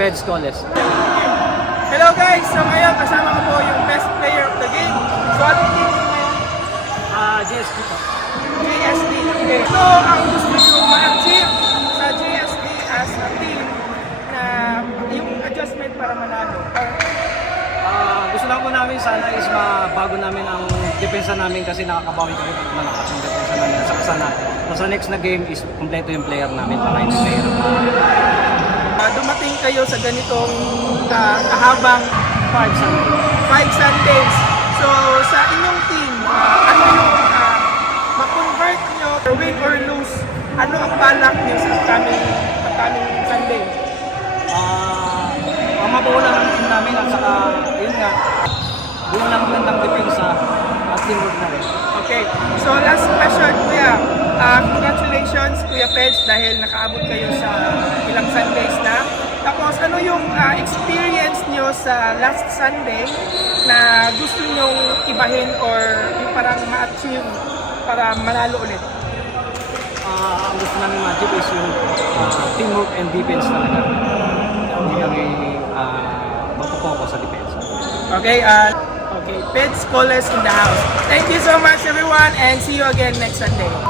Peds Coles. Hello guys! So ngayon kasama ko po yung best player of the game. So anong team ko ngayon? JSP po. JSD. Okay. So ang gusto nyo ma-achieve sa JSD as a team na yung adjustment para manalo. Gusto lang po namin sana is mabago namin ang depensa namin kasi nakakabawi kami pag malakas yung depensa namin. Saka sana sa next na game is kompleto yung player namin para yung player. Dumating kayo sa ganitong kahabang 5 Sundays. So sa inyong team, ano yung ma-convert nyo, win or lose, ano ang balak nyo sa coming Sunday? Ang mabuo lang ang team namin at saka yun nga, yun lang ng depensa at teamwork na rin. Okay, so last question kuya. Congratulations Kuya Peds dahil nakaabot kayo sa ilang Sundays na. Tapos ano yung experience nyo sa last Sunday na gusto nyong ibahin or yung parang ma-achieve para manalo ulit? Ang gusto namin ma-achieve is yung teamwork and defense talaga. Hindi kami magpo-focus sa depensa. Okay, okay, Peds Coles in the house. Thank you so much everyone and see you again next Sunday.